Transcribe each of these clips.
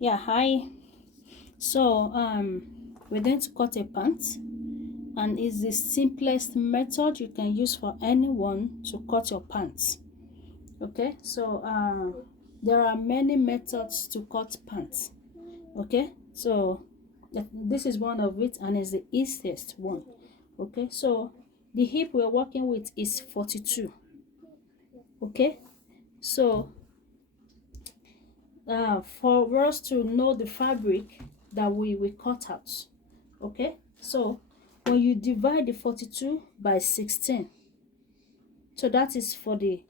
Yeah, hi. So we're going to cut a pant, and it's the simplest method you can use for anyone to cut your pants. Okay, so there are many methods to cut pants. Okay, so this is one of it, and it's the easiest one. Okay, so the hip we're working with is 42. Okay, so for us to know the fabric that we cut out. Okay, so when you divide the 42 by 16, so that is for the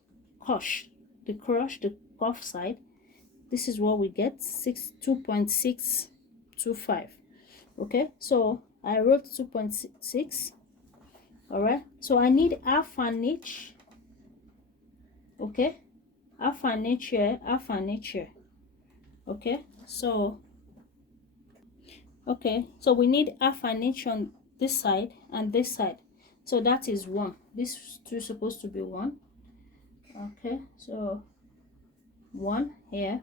the cuff side. This is what we get, 2.625. Okay, so I wrote 2.6. All right, so I need half an inch. Okay, half an inch here, half an inch here. Okay, so we need half an inch on this side and this side, so that is 1. This two is supposed to be 1. Okay, so 1 here.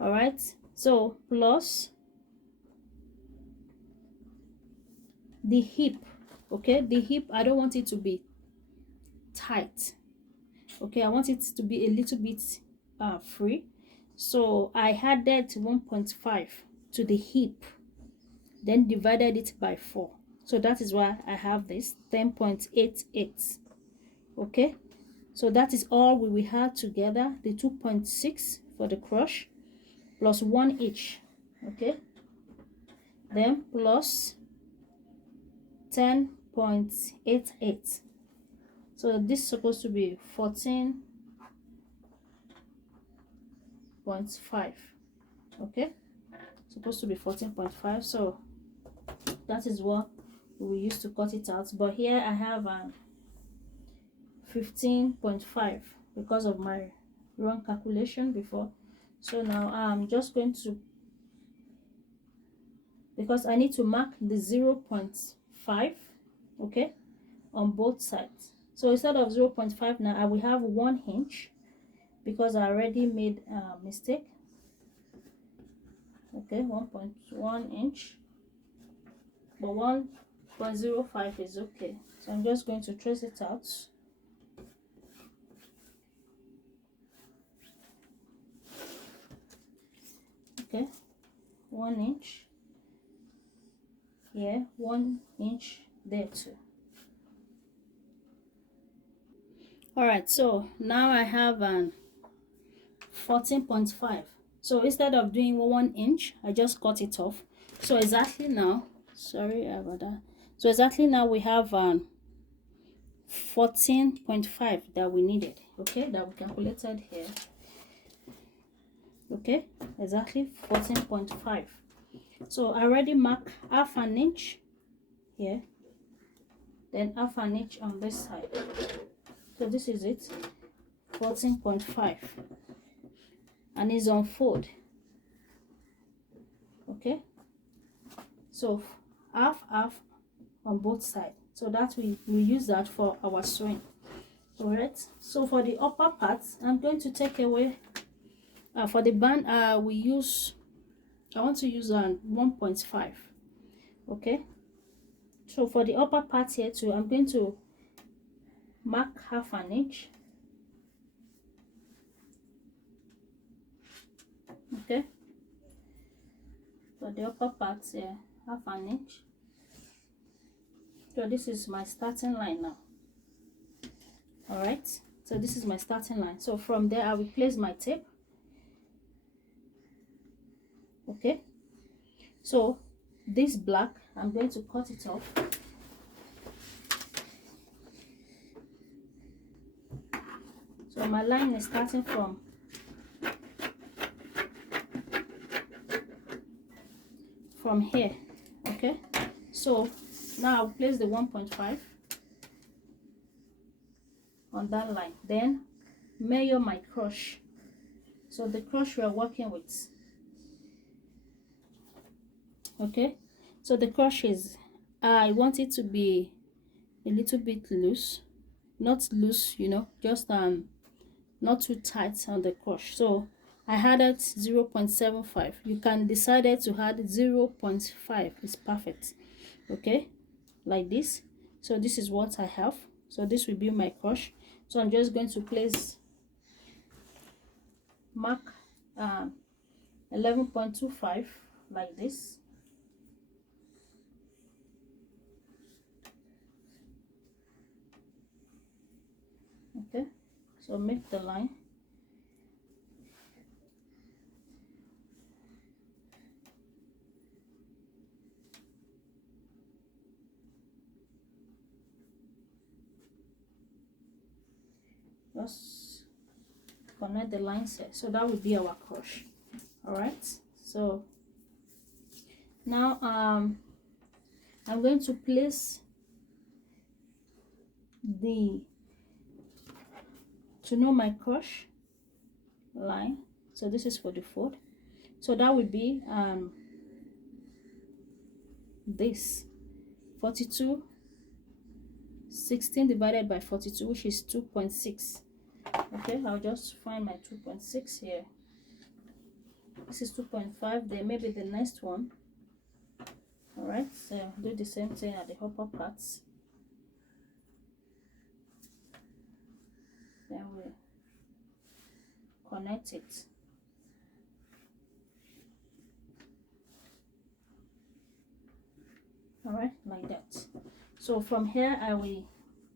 All right, so plus the hip. Okay, the hip, I don't want it to be tight. Okay, I want it to be a little bit free, so I added 1.5 to the hip, then divided it by 4. So that is why I have this 10.88. Okay, so that is all we will have together, the 2.6 for the crush plus 1 each. Okay, then plus 10.88. So this is supposed to be 14.5. okay, supposed to be 14.5. so that is what we used to cut it out, but here I have 15.5 because of my wrong calculation before. So now I'm just going to, because I need to mark the 0.5, okay, on both sides. So instead of 0.5 now I will have 1 inch because I already made a mistake. Okay, 1.1 inch, but 1.05 is okay. So I'm just going to trace it out. Okay, 1 inch here, 1 inch there too. All right, so now I have 14.5. so instead of doing 1 inch, I just cut it off. So exactly now, sorry about that, so exactly now we have 14.5 that we needed. Okay, that we calculated here. Okay, exactly 14.5. so I already marked half an inch here, then half an inch on this side. So this is it, 14.5, and it's on fold. Okay, so half on both sides, so that we use that for our sewing. All right, so for the upper part, I'm going to take away for the band I want to use 1.5. okay, so for the upper part here too, I'm going to mark half an inch. Okay, for the upper part here, half an inch. So this is my starting line now. All right, so this is my starting line. So from there I will place my tape. Okay, so this black, I'm going to cut it off. So my line is starting from here. Okay, so now I'll place the 1.5 on that line, then measure my crush. So the crush we are working with. Okay, so the crush is, I want it to be a little bit loose, not loose, just not too tight on the crush. So I added 0.75. You can decide to add 0.5. It's perfect. Okay, like this. So this is what I have. So this will be my crush. So I'm just going to place mark 11.25 like this. Okay, so make the line. Just connect the lines here. So that would be our crush. All right, so now I'm going to place to know my crush line. So this is for the fold. So that would be this 42 16 divided by 42, which is 2.6. Okay, I'll just find my 2.6 here. This is 2.5. There may be the next one. All right, so do the same thing at the upper parts. Then we connect it. All right, like that. So from here I will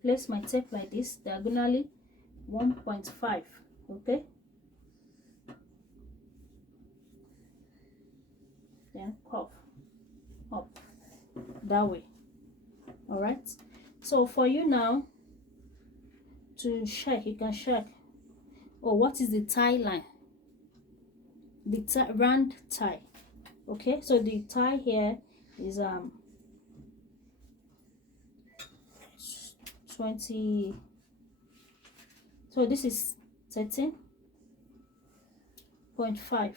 place my tape like this, diagonally 1.5. okay, then curve up that way. All right, so for you now to check, you can check, oh, what is the tie line? The round tie. Okay, so the tie here is 20. So this is 13.5.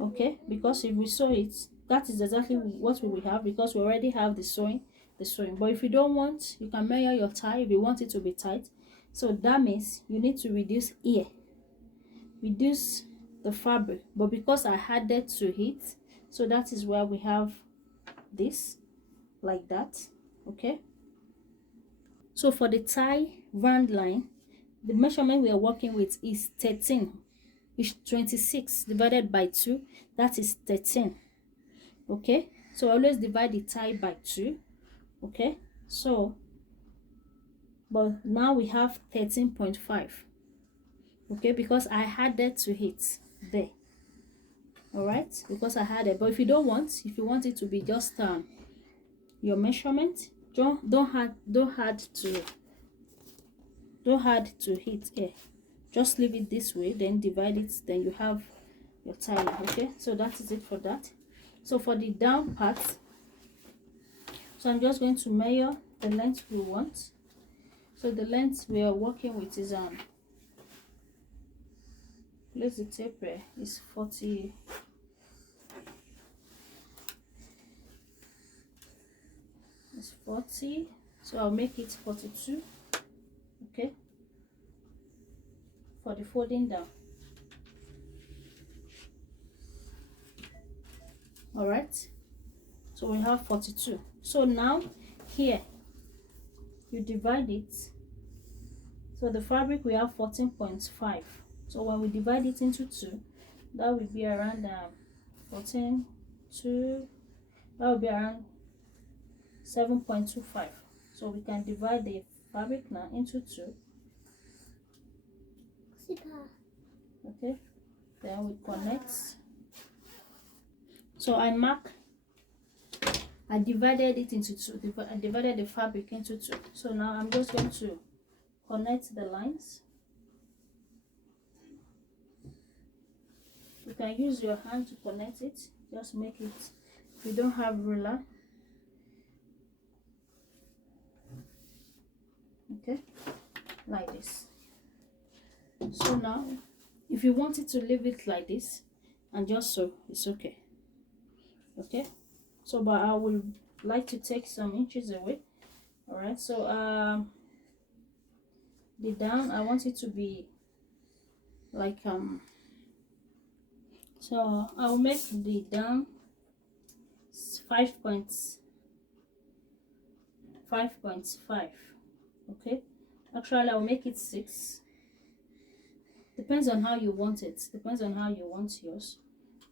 okay, because if we sew it, that is exactly what we will have, because we already have the sewing. But if you don't want, you can measure your tie if you want it to be tight. So that means you need to reduce here, reduce the fabric, but because I added to it, so that is where we have this like that. Okay, so for the tie round line, the measurement we are working with is 13, which 26 divided by 2, that is 13. Okay, so always divide the tie by 2. Okay, so but now we have 13.5. okay, because I added to it there. All right, because I had it. But if you don't want, if you want it to be just your measurement, don't add to it here. Just leave it this way, then divide it, then you have your tie. Okay, so that is it for that. So for the down part, so I'm just going to measure the length we want. So the length we are working with is place the tape here, is 40. It's 40, so I'll make it 42. Okay, for the folding down. All right, so we have 42. So now here you divide it. So the fabric we have 14.5. So when we divide it into 2, that will be around 14 2, that will be around 7.25. So we can divide the fabric now into 2. Okay, then we connect. So I divided it into 2. I divided the fabric into 2. So now I'm just going to connect the lines. You can use your hand to connect it. Just make it, if you don't have ruler. Okay, like this. So now if you wanted to leave it like this and just sew, it's okay. Okay, so but I would like to take some inches away. All right, so the down, I want it to be like so I'll make the down 5.5. Okay, actually I'll make it 6. Depends on how you want it, depends on how you want yours.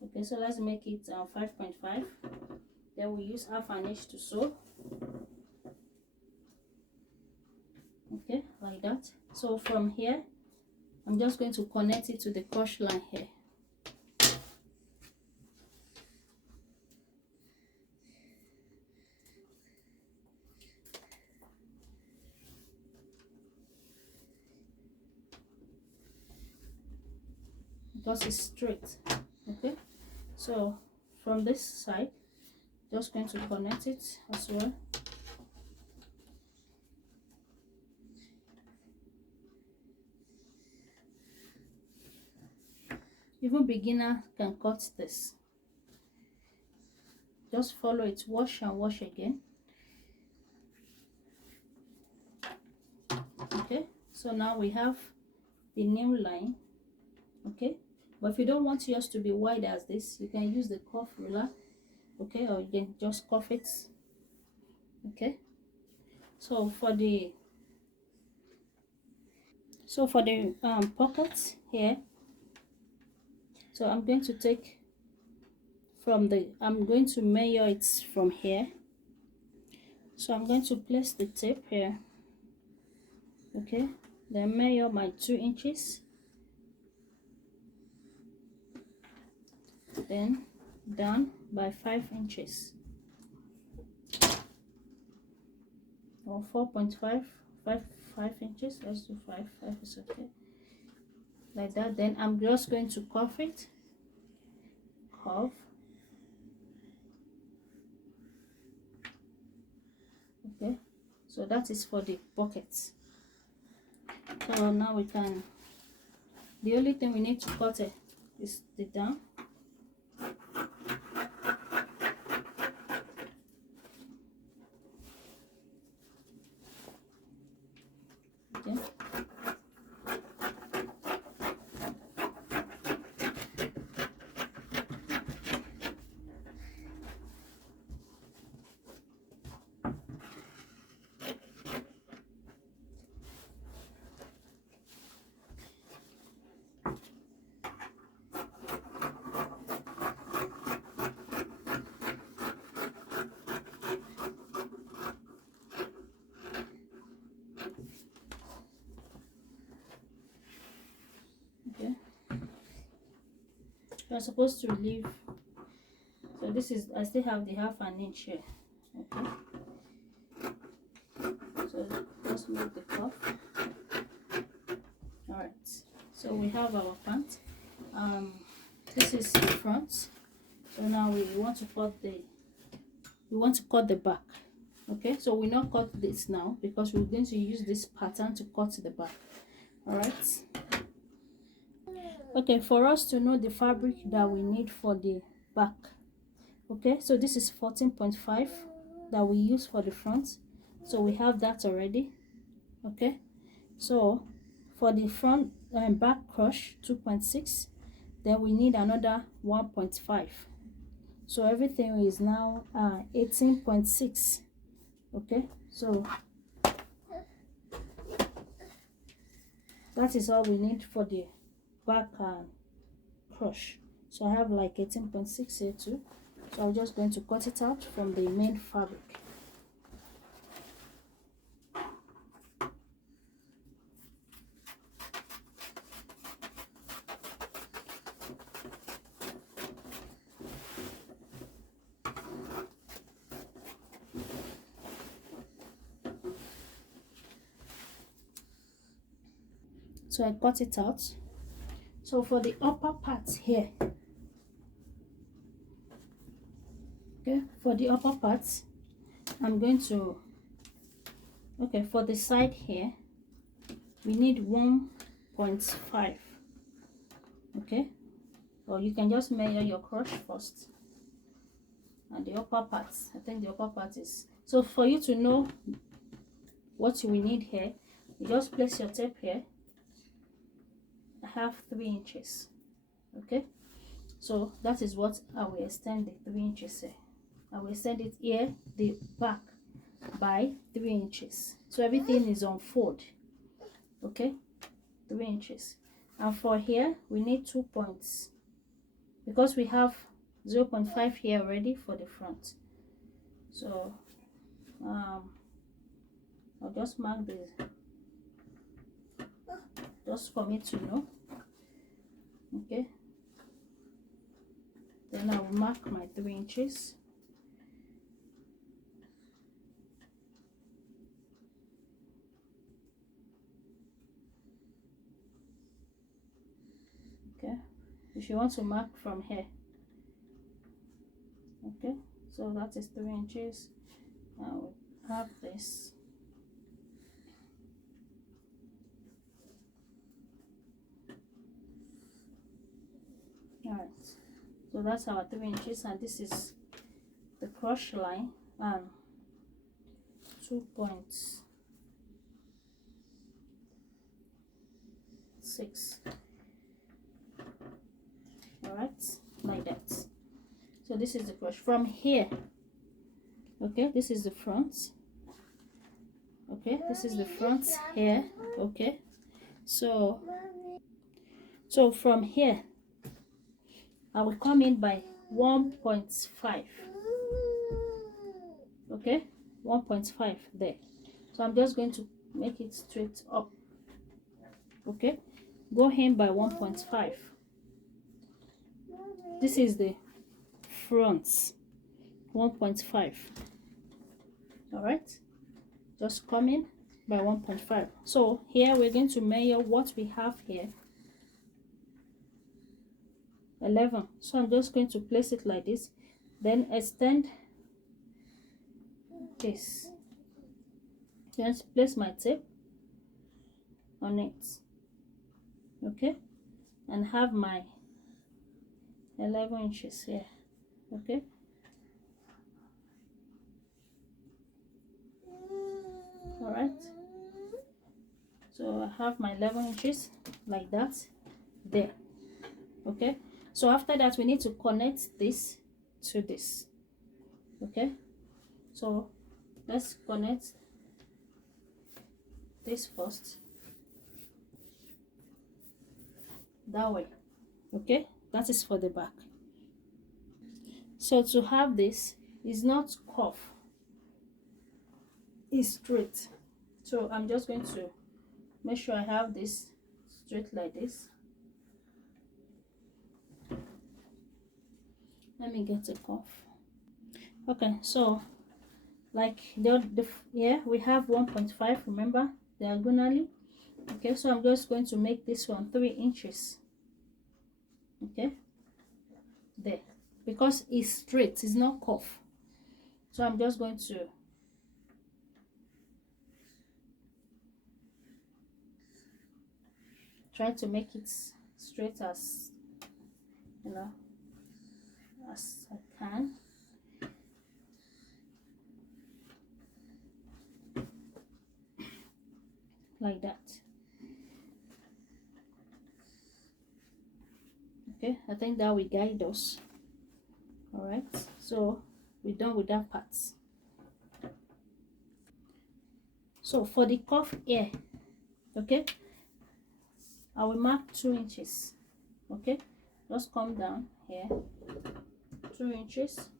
Okay, so let's make it 5.5. Then we use half an inch to sew. Okay, like that. So from here I'm just going to connect it to the cross line here. Because it's straight. Okay, so from this side just going to connect it as well. Even beginner can cut this. Just follow it, wash and wash again. Okay, so now we have the new line. Okay, but if you don't want yours to be wide as this, you can use the cuff ruler. Okay, or you can just cuff it. Okay, so for the pockets here, so I'm going to take from the, I'm going to measure it from here. So I'm going to place the tape here. Okay, then measure my 2 inches, then down by 5 inches, or 4.5, 5 inches. Let's do 5 is okay, like that. Then I'm just going to curve it, curve. Okay, so that is for the pockets. So now we can, the only thing we need to cut it is the down. Okay, okay. You're supposed to leave, so this is, I still have the half an inch here. Okay, so just make the cuff. All right, so we have our pant. This is the front. So now we want to cut the back. Okay, so we not cut this now because we're going to use this pattern to cut the back. All right. Okay, for us to know the fabric that we need for the back. Okay, so this is 14.5 that we use for the front, so we have that already. Okay, so for the front and back crush 2.6, then we need another 1.5, so everything is now 18.6. okay, so that is all we need for the back crush. So I have like 18.6 here too, so I'm just going to cut it out from the main fabric. So I cut it out. So for the upper part here, okay, for the upper part I'm going to, okay, for the side here we need 1.5. okay, or you can just measure your crush first. And the upper part, I think the upper part is, so for you to know what you will need here, you just place your tape here. I have 3 inches. Okay, so that is what I will extend the 3 inches here. I will extend it here, the back, by 3 inches. So everything is on fold. Okay, 3 inches. And for here we need 2 points because we have 0.5 here already for the front. So I'll just mark this just for me to know. Okay, then I will mark my 3 inches. Okay, if you want to mark from here. Okay, so that is 3 inches. I will have this. Alright, so that's our 3 inches, and this is the cross line and 2 points. 6. Alright, like that. So this is the cross from here. Okay, this is the front. Okay, this is the front here. Okay, so from here I will come in by 1.5. Okay, 1.5 there. So I'm just going to make it straight up. Okay, go in by 1.5. This is the front, 1.5. all right, just come in by 1.5. So here we're going to measure what we have here, 11. So I'm just going to place it like this, then extend this, then place my tape on it. Okay, and have my 11 inches here. Okay, all right, so I have my 11 inches like that there. Okay, so after that we need to connect this to this. Okay, so let's connect this first, that way. Okay, that is for the back. So to have this is not curve, it's straight. So I'm just going to make sure I have this straight like this. Let me get a curve. Okay, so like yeah, we have 1.5, remember, diagonally. Okay, so I'm just going to make this one 3 inches. Okay, there, because it's straight, it's not curve. So I'm just going to try to make it straight as, you know, as I can. Like that. Okay, I think that will guide us. All right, so we're done with that part. So for the cuff here, okay, I will mark 2 inches. Okay, just come down here, 2 inches.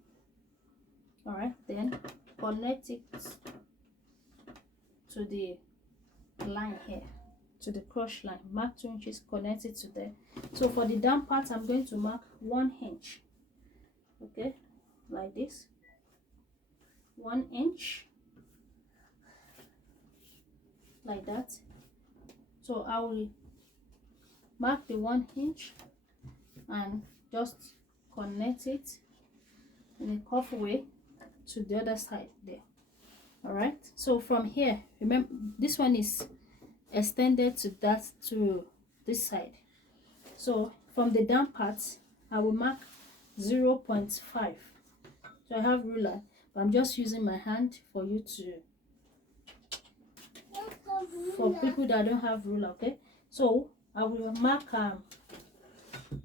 All right, then connect it to the line here, to the cross line. Mark 2 inches, connect it to there. So for the down part, I'm going to mark 1 inch. Okay, like this, 1 inch, like that. So I will mark the 1 inch and just connect it in a curved way to the other side there. All right, so from here, remember this one is extended to this side. So from the down part, I will mark 0.5. So I have ruler, but I'm just using my hand for you to, for people that don't have ruler. Okay, so I will mark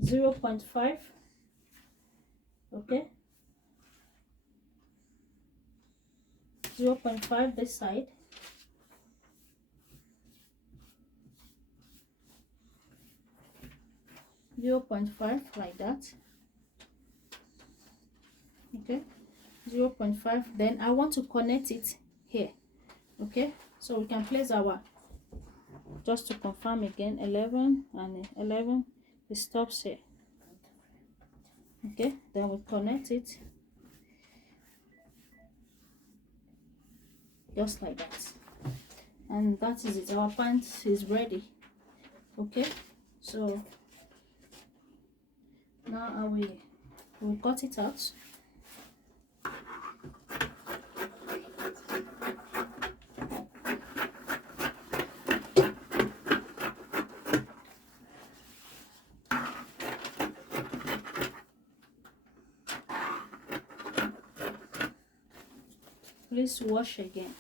0.5, okay, 0.5 this side, like that, okay, 0.5. Then I want to connect it here, okay, so we can place our, just to confirm again, 11 and 11, it stops here, okay, then we connect it just like that, and that is it. Our pant is ready, okay. So now I will cut it out. Please wash again.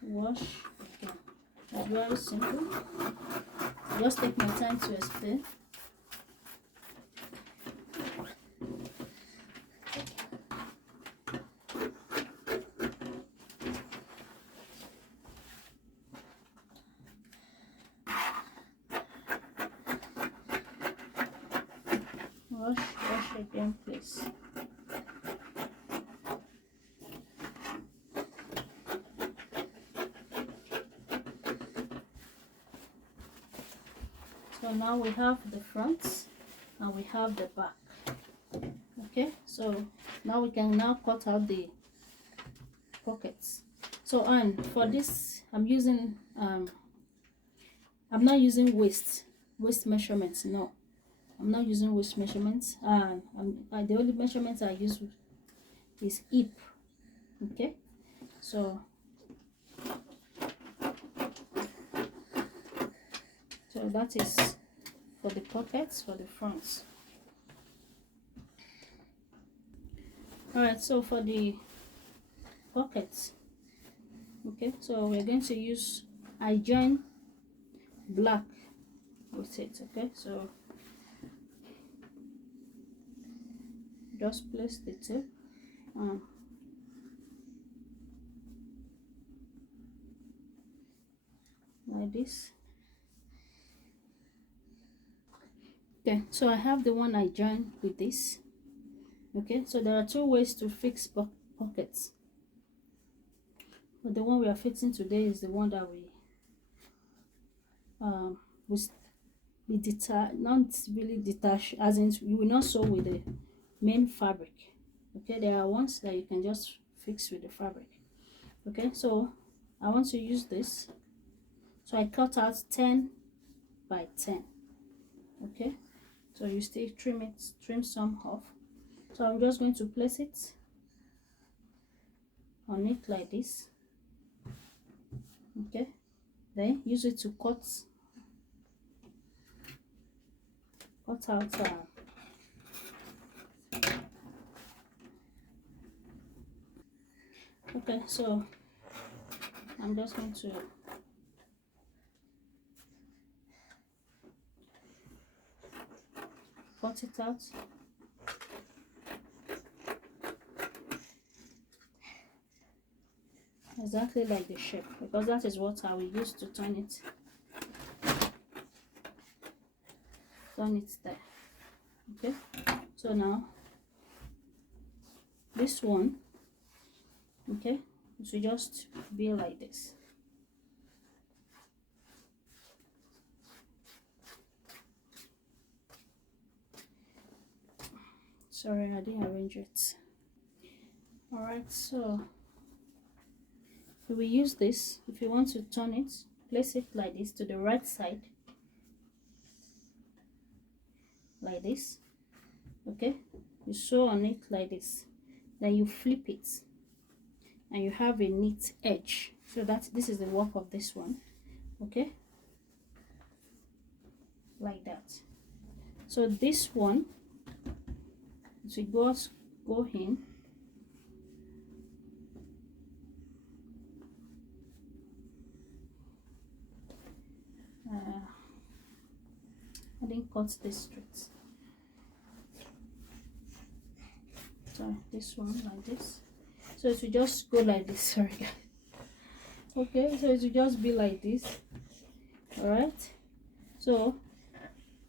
Wash again. It's very simple. Just take my time to explain. Wash again, please. So now we have the front and we have the back, okay. So now we can now cut out the pockets. So, and for this I'm using I'm not using waist measurements. No, I'm not using waist measurements. The only measurements I use is hip, okay. So that is for the pockets, for the fronts. All right, so for the pockets, okay, so we're going to use, I join black with it, okay. So just place the tip like this. Okay, so I have the one I joined with this, okay. So there are two ways to fix pockets, but the one we are fixing today is the one that we be not really detached, as in you will not sew with the main fabric, okay. There are ones that you can just fix with the fabric, okay. So I want to use this, so I cut out 10 by 10, okay. So you still trim some off. So I'm just going to place it on it like this, okay. Then use it to cut out okay. So I'm just going to cut it out. Exactly like the shape, because that is what I will use to turn it there, okay. So now this one, okay, it should just be like this. Sorry, I didn't arrange it. All right, so we will use this. If you want to turn it, place it like this to the right side, like this, okay. You sew on it like this, then you flip it and you have a neat edge. So this is the work of this one, okay, like that. So this one, so go in, cut this straight. So this one like this. So it will just go like this. Sorry guys. Okay, so it will just be like this. All right. So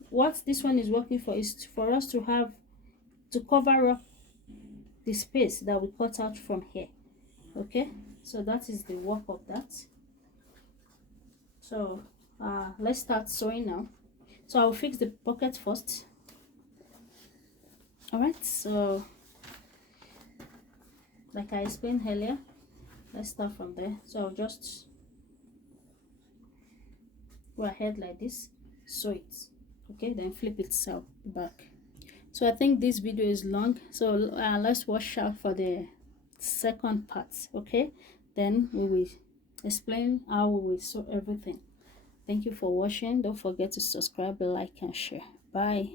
what this one is working for is for us to cover up the space that we cut out from here. Okay, so that is the work of that. So let's start sewing now. So I'll fix the pocket first. All right, so like I explained earlier, let's start from there. So I'll just go ahead like this, sew it. Okay, then flip it out back. So I think this video is long, so let's watch out for the second part. Okay, then we will explain how we will sew everything. Thank you for watching. Don't forget to subscribe, like, and share. Bye.